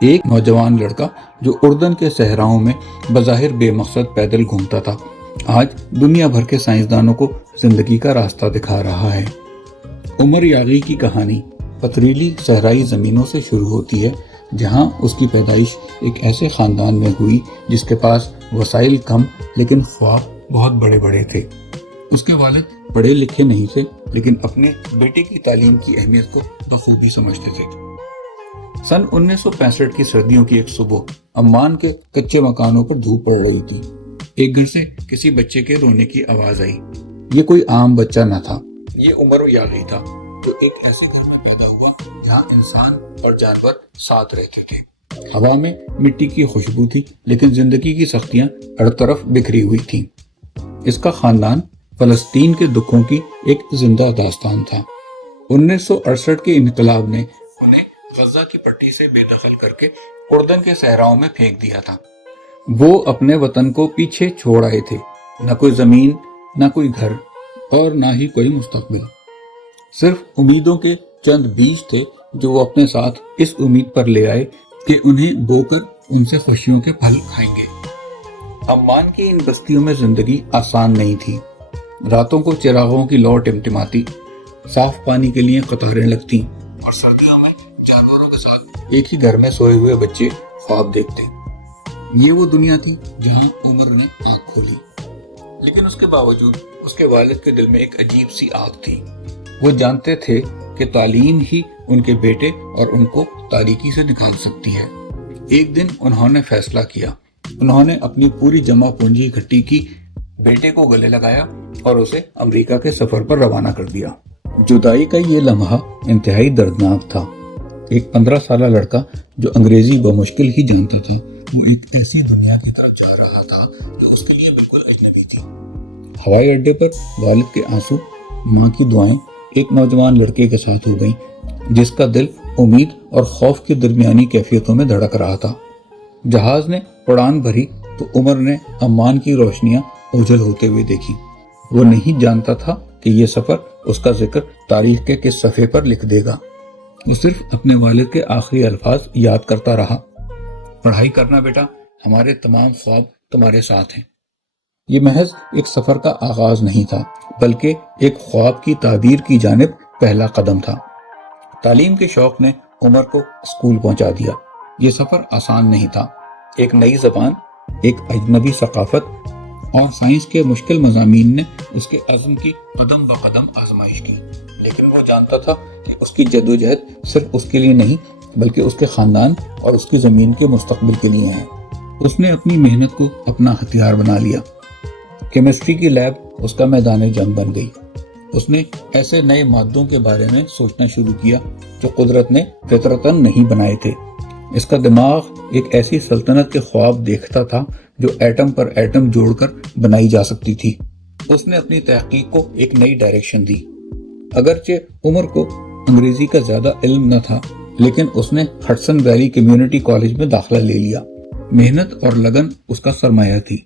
ایک نوجوان لڑکا جو اردن کے صحراؤں میں بظاہر بے مقصد پیدل گھومتا تھا، آج دنیا بھر کے سائنسدانوں کو زندگی کا راستہ دکھا رہا ہے۔ عمر یاغی کی کہانی پتریلی صحرائی زمینوں سے شروع ہوتی ہے، جہاں اس کی پیدائش ایک ایسے خاندان میں ہوئی جس کے پاس وسائل کم لیکن خواب بہت بڑے بڑے تھے۔ اس کے والد پڑھے لکھے نہیں تھے، لیکن اپنے بیٹے کی تعلیم کی اہمیت کو بخوبی سمجھتے تھے۔ سن 1965 کی سردیوں کی ایک صبح عمان کے کچے مکانوں پر دھوپ پڑ رہی تھی۔ ایک گھر سے کسی بچے کے رونے کی آواز آئی۔ یہ کوئی عام بچہ نہ تھا، یہ عمر یاغی تھا، جو ایک ایسے گھر میں پیدا ہوا جہاں انسان اور جانور ساتھ رہتے تھے۔ ہوا میں مٹی کی خوشبو تھی، لیکن زندگی کی سختیاں ہر طرف بکھری ہوئی تھیں۔ اس کا خاندان فلسطین کے دکھوں کی ایک زندہ داستان تھا۔ 1968 کے انقلاب نے انہیں غزہ کی پٹی سے بے دخل کر کے اردن کے صحراؤں میں پھینک دیا تھا۔ وہ اپنے وطن کو پیچھے چھوڑ آئے تھے، نہ کوئی زمین، نہ کوئی گھر، اور نہ ہی کوئی مستقبل۔ صرف امیدوں کے چند بیج تھے جو وہ اپنے ساتھ اس امید پر لے آئے کہ انہیں بو کر ان سے خوشیوں کے پھل کھائیں گے۔ عمان کی ان بستیوں میں زندگی آسان نہیں تھی۔ راتوں کو چراغوں کی لو ٹمٹماتی، صاف پانی کے لیے قطاریں لگتی، اور سردیوں میں جانوروں کے ساتھ ایک ہی گھر میں سوئے ہوئے بچے خواب دیکھتے۔ یہ وہ دنیا تھی جہاں عمر نے آنکھ کھولی، لیکن اس کے باوجود اس کے والد کے دل میں ایک عجیب سی آگ تھی۔ وہ جانتے تھے کہ تعلیم ہی ان کے بیٹے اور ان کو تاریکی سے نکال سکتی ہے۔ ایک دن انہوں نے فیصلہ کیا۔ انہوں نے اپنی پوری جمع پونجی اکٹھی کی، بیٹے کو گلے لگایا اور اسے امریکہ کے سفر پر روانہ کر دیا۔ جدائی کا یہ لمحہ انتہائی دردناک تھا۔ ایک 15 سالہ لڑکا جو انگریزی بمشکل ہی جانتا تھا، وہ ایک ایسی دنیا کی طرف جا رہا تھا جو اس کے لیے بالکل اجنبی تھی۔ ہوائی اڈے پر والد کے آنسو، ماں کی دعائیں ایک نوجوان لڑکے کے ساتھ ہو گئیں جس کا دل امید اور خوف کی درمیانی کیفیتوں میں دھڑک رہا تھا۔ جہاز نے اڑان بھری تو عمر نے عمان کی روشنیاں اوجھل ہوتے ہوئے دیکھی۔ وہ نہیں جانتا تھا کہ یہ سفر اس کا ذکر تاریخ کے کس صفحے پر لکھ دے گا۔ وہ صرف اپنے والد کے آخری الفاظ یاد کرتا رہا، پڑھائی کرنا بیٹا، ہمارے تمام خواب تمہارے ساتھ ہیں۔ یہ محض ایک سفر کا آغاز نہیں تھا، بلکہ ایک خواب کی تعبیر کی جانب پہلا قدم تھا۔ تعلیم کے شوق نے عمر کو اسکول پہنچا دیا۔ یہ سفر آسان نہیں تھا۔ ایک نئی زبان، ایک اجنبی ثقافت اور سائنس کے مشکل مضامین نے اس کے عزم کی قدم بقدم آزمائش کی، لیکن وہ جانتا تھا کہ اس کی جدوجہد صرف اس کے لیے نہیں بلکہ اس کے خاندان اور اس کی زمین کے مستقبل کے لیے ہے۔ اس نے اپنی محنت کو اپنا ہتھیار بنا لیا۔ کیمسٹری کی لیب اس کا میدان جنگ بن گئی۔ اس نے ایسے نئے مادوں کے بارے میں سوچنا شروع کیا جو قدرت نے فطرتاً نہیں بنائے تھے۔ اس کا دماغ ایک ایسی سلطنت کے خواب دیکھتا تھا جو ایٹم پر ایٹم جوڑ کر بنائی جا سکتی تھی۔ اس نے اپنی تحقیق کو ایک نئی ڈائریکشن دی۔ اگرچہ عمر کو انگریزی کا زیادہ علم نہ تھا، لیکن اس نے ہڈسن ویلی کمیونٹی کالج میں داخلہ لے لیا۔ محنت اور لگن اس کا سرمایہ تھی۔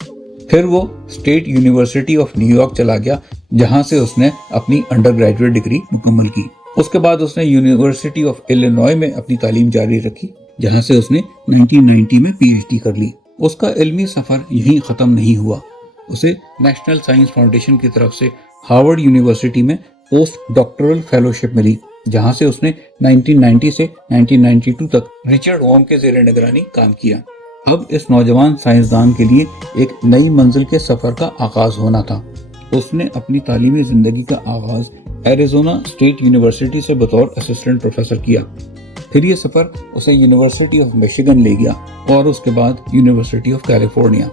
پھر وہ state university of new York چلا گیا، جہاں سے اس نے اپنی انڈر گریجویٹ ڈگری مکمل کی۔ اس کے بعد اس نے یونیورسٹی آف ایلینوائے میں اپنی تعلیم جاری رکھی، جہاں سے اس نے 1990 میں پی ایچ ڈی کر لی۔ اس کا علمی سفر یہیں ختم نہیں ہوا۔ اسے نیشنل سائنس فاؤنڈیشن کی طرف سے ہارورڈ یونیورسٹی میں پوسٹ ڈاکٹرل فیلوشپ ملی، جہاں سے اس نے 1990 سے 1992 تک رچرڈ ہوم کے زیر نگرانی کام کیا۔ اب اس نوجوان سائنسدان کے لیے ایک نئی منزل کے سفر کا آغاز ہونا تھا۔ اس نے اپنی تعلیمی زندگی کا آغاز ایریزونا اسٹیٹ یونیورسٹی سے بطور اسسٹنٹ پروفیسر کیا۔ پھر یہ سفر اسے یونیورسٹی آف میشیگن لے گیا اور اس کے بعد یونیورسٹی آف کیلیفورنیا۔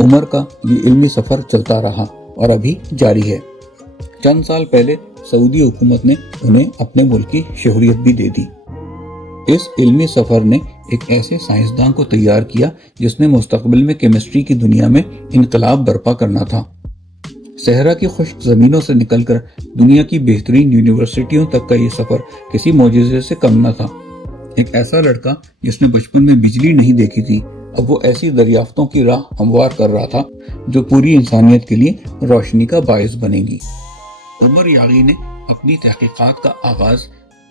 عمر کا یہ علمی سفر چلتا رہا اور ابھی جاری ہے۔ چند سال پہلے سعودی حکومت نے انہیں اپنے ملک کی شہریت بھی دے دی۔ اس علمی سفر نے ایک ایسے سائنسدان کو تیار کیا جس نے مستقبل میں کیمسٹری کی دنیا میں انقلاب برپا کرنا تھا۔ صحرا کی خشک زمینوں سے نکل کر دنیا کی بہترین یونیورسٹیوں تک کا یہ سفر کسی معجزے سے کم نہ تھا۔ ایک ایسا لڑکا جس نے بچپن میں بجلی نہیں دیکھی تھی، اب وہ ایسی دریافتوں کی راہ ہموار کر رہا تھا جو پوری انسانیت کے لیے روشنی کا باعث بنے گی۔ عمر یاغی نے اپنی تحقیقات کا آغاز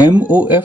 MOF